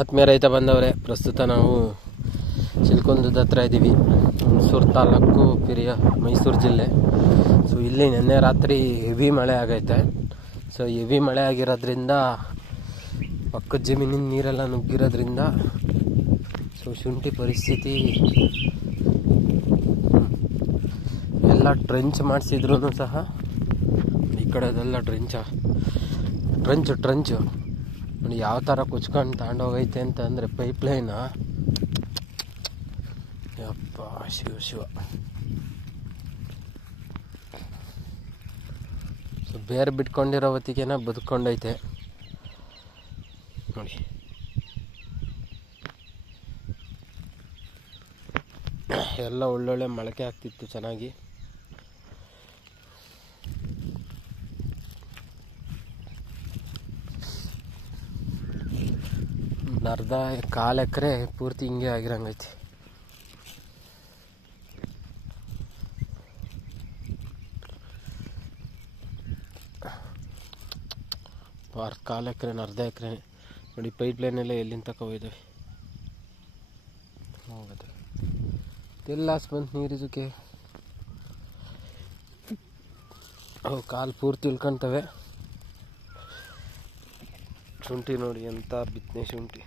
ಆತ್ಮೀಯ ರೈತ ಬಂದವರೇ, ಪ್ರಸ್ತುತ ನಾವು ಚಿಲ್ಕುಂದದ ಹತ್ರ ಇದ್ದೀವಿ. ಹುಣಸೂರು ತಾಲೂಕು, ಪಿರಿಯ, ಮೈಸೂರು ಜಿಲ್ಲೆ. ಸೊ ಇಲ್ಲಿ ನಿನ್ನೆ ರಾತ್ರಿ ಹೆವಿ ಮಳೆ ಆಗೈತೆ. ಸೊ ಹೆವಿ ಮಳೆ ಆಗಿರೋದ್ರಿಂದ ಪಕ್ಕದ ಜಮೀನಿನ ನೀರೆಲ್ಲ ನುಗ್ಗಿರೋದ್ರಿಂದ ಸೊ ಶುಂಠಿ ಪರಿಸ್ಥಿತಿ ಎಲ್ಲ ಟ್ರೆಂಚ್ ಮಾಡಿಸಿದ್ರು ಸಹ ಈ ಕಡೆದೆಲ್ಲ ಟ್ರಂಚು ನೋಡಿ ಯಾವ ಥರ ಕುಚ್ಕೊಂಡು ತಗೊಂಡೋಗೈತೆ ಅಂತ ಅಂದರೆ ಪೈಪ್ಲೈನ. ಯಪ್ಪ ಶಿವ. ಸೊ ಬೇರೆ ಬಿಟ್ಕೊಂಡಿರೋ ಹೊತ್ತಿಗೆನ ಬದುಕೊಂಡೈತೆ ನೋಡಿ. ಎಲ್ಲ ಒಳ್ಳೊಳ್ಳೆ ಮೊಳಕೆ ಆಗ್ತಿತ್ತು ಚೆನ್ನಾಗಿ. ಅರ್ಧ ಕಾಲು ಎಕರೆ ಪೂರ್ತಿ ಹಿಂಗೆ ಆಗಿರಂಗೈತಿ. ಕಾಲು ಎಕರೆನ ಅರ್ಧ ಎಕರೆ ನೋಡಿ. ಪೈಪ್ ಲೈನೆಲ್ಲ ಎಲ್ಲಿಂದ ತಗೋಯ್ತವೆ ಹೋಗುತ್ತೆ. ಲಾಸ್ ಬಂತು ನೀರು ಇದಕ್ಕೆ. ಅವು ಕಾಲು ಪೂರ್ತಿ ಇಳ್ಕೊತವೆ. ಶುಂಠಿ ನೋಡಿ ಎಂಥ ಬಿತ್ತನೆ ಶುಂಠಿ.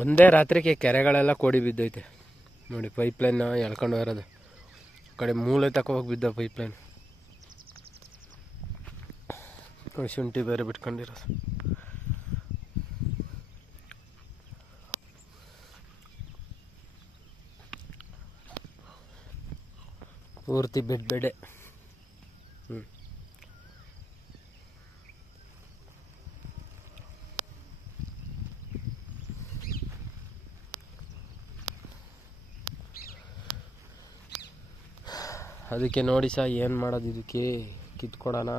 ಒಂದೇ ರಾತ್ರಿಗೆ ಕೆರೆಗಳೆಲ್ಲ ಕೋಡಿ ಬಿದ್ದೈತೆ ನೋಡಿ. ಪೈಪ್ಲೈನ್ ಎಳ್ಕೊಂಡು ಹೋಗಿರೋದು ಕಡೆ ಮೂಲೆ ತಗೋಗಿ ಬಿದ್ದ ಪೈಪ್ಲೈನ್ ನೋಡಿ. ಶುಂಠಿ ಬೇರೆ ಬಿಟ್ಕೊಂಡಿರೋದು. ಪೂರ್ತಿ ಬೆಡ್ಡೆ. ಅದಕ್ಕೆ ನೋಡಿ ಸಹ ಏನು ಮಾಡೋದು, ಇದಕ್ಕೆ ಕಿತ್ಕೊಡೋಣ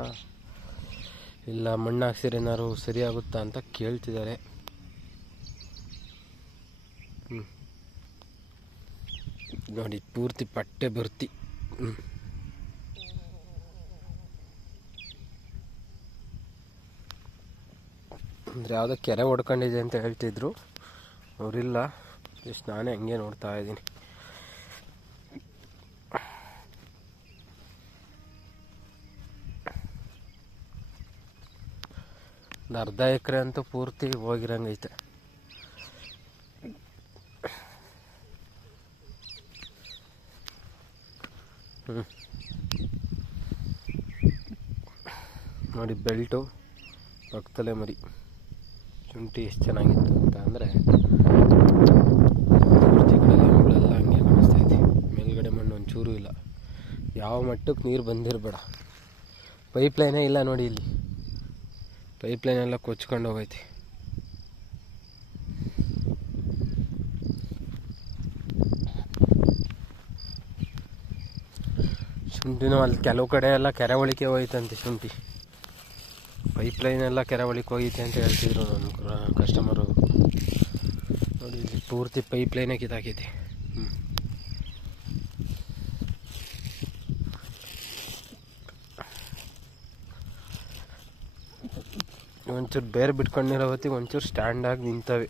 ಇಲ್ಲ ಮಣ್ಣು ಹಾಕ್ಸಿದ್ರೆ ಏನಾದ್ರು ಸರಿಯಾಗುತ್ತಾ ಅಂತ ಕೇಳ್ತಿದ್ದಾರೆ. ನೋಡಿ ಪೂರ್ತಿ ಪಟ್ಟೆ ಬರ್ತಿ. ಅಂದರೆ ಯಾವುದೋ ಕೆರೆ ಹೊಡ್ಕೊಂಡಿದೆ ಅಂತ ಹೇಳ್ತಿದ್ರು ಅವರಿಲ್ಲ. ಜಸ್ಟ್ ನಾನೇ ಹಂಗೆ ನೋಡ್ತಾ ಇದ್ದೀನಿ. ಒಂದು ಅರ್ಧ ಎಕರೆ ಅಂತೂ ಪೂರ್ತಿ ಹೋಗಿರಂಗೈತೆ. ನೋಡಿ ಬೆಲ್ಟು ಪಕ್ಕದಲ್ಲೇ ಮರಿ. ಶುಂಠಿ ಎಷ್ಟು ಚೆನ್ನಾಗಿತ್ತು ಅಂತ ಅಂದರೆ ಪೂರ್ತಿ ಕಡೆಲ್ಲ ಹುಳೆಲ್ಲ ಹಂಗೆ ಕಾಣಿಸ್ತೈತಿ. ಮೇಲ್ಗಡೆ ಮಣ್ಣು ಒಂಚೂರು ಇಲ್ಲ. ಯಾವ ಮಟ್ಟಕ್ಕೆ ನೀರು ಬಂದಿರಬೇಡ. ಪೈಪ್ಲೈನೇ ಇಲ್ಲ ನೋಡಿ. ಇಲ್ಲಿ ಪೈಪ್ಲೈನ್ ಎಲ್ಲ ಕೊಚ್ಕೊಂಡು ಹೋಗೈತಿ. ಶುಂಠಿನೂ ಅಲ್ಲಿ ಕೆಲವು ಕಡೆ ಎಲ್ಲ ಕೆರೆ ಒಳಿಕೆ ಹೋಯ್ತಂತೆ ಶುಂಠಿ. ಪೈಪ್ಲೈನ್ ಎಲ್ಲ ಕೆರೆ ಒಳಿಕೆ ಹೋಗೈತೆ ಅಂತ ಹೇಳ್ತಿದ್ರು ನಮ್ಮ ಕಸ್ಟಮರು. ನೋಡಿ ಇಲ್ಲಿ ಪೂರ್ತಿ ಪೈಪ್ಲೈನೇ ಕಿತ್ತಾಕೈತಿ. ಒಂಚೂರು ಬೇರೆ ಬಿಟ್ಕೊಂಡಿರೋ ಹೊತ್ತಿಗೆ ಒಂಚೂರು ಸ್ಟ್ಯಾಂಡಾಗಿ ನಿಂತವೆ.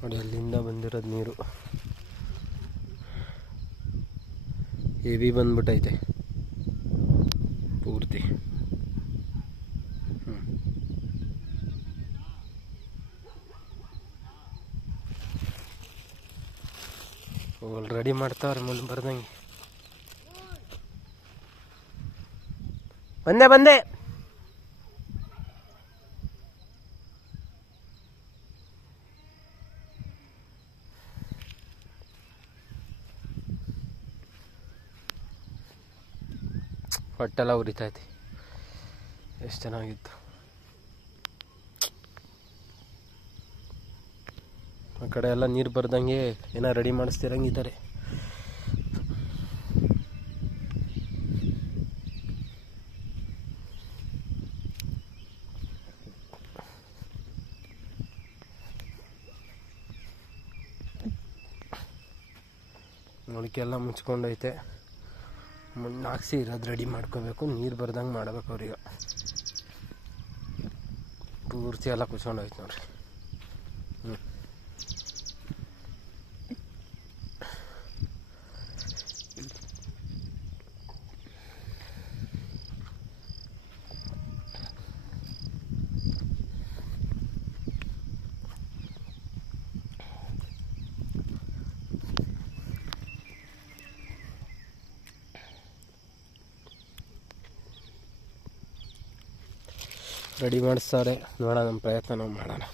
ನೋಡಿ ಅಲ್ಲಿಂದ ಬಂದಿರೋದು ನೀರು ಹೆವಿ ಬಂದ್ಬಿಟ್ಟೈತೆ ಪೂರ್ತಿ. ರೆಡಿ ಮಾಡ್ತಾವ್ರೆ ಮುಂದೆ ಬರ್ದಂಗೆ. ಬಂದೆ ಹೊಟ್ಟೆಲ್ಲ ಉರಿತೈತಿ. ಎಷ್ಟು ಚೆನ್ನಾಗಿತ್ತು. ಆ ಕಡೆ ಎಲ್ಲ ನೀರು ಬರ್ದಂಗೆ ಏನೋ ರೆಡಿ ಮಾಡಿಸ್ತಿರಂಗಿದ್ದಾರೆ. ಮೊಳಕೆ ಎಲ್ಲ ಮುಚ್ಕೊಂಡೈತೆ. ಮಣ್ಣು ಹಾಕ್ಸಿ ಇರೋದು ರೆಡಿ ಮಾಡ್ಕೋಬೇಕು. ನೀರು ಬರ್ದಂಗೆ ಮಾಡ್ಬೇಕು ಅವ್ರಿಗೆ. ಪೂರ್ತಿ ಎಲ್ಲ ಕುಚ್ಕೊಂಡೋಯ್ತು ನೋಡ್ರಿ. ರೆಡಿ ಮಾಡಿಸ್ತಾರೆ. ನೋಡೋಣ, ನಮ್ಮ ಪ್ರಯತ್ನ ನಾವು ಮಾಡೋಣ.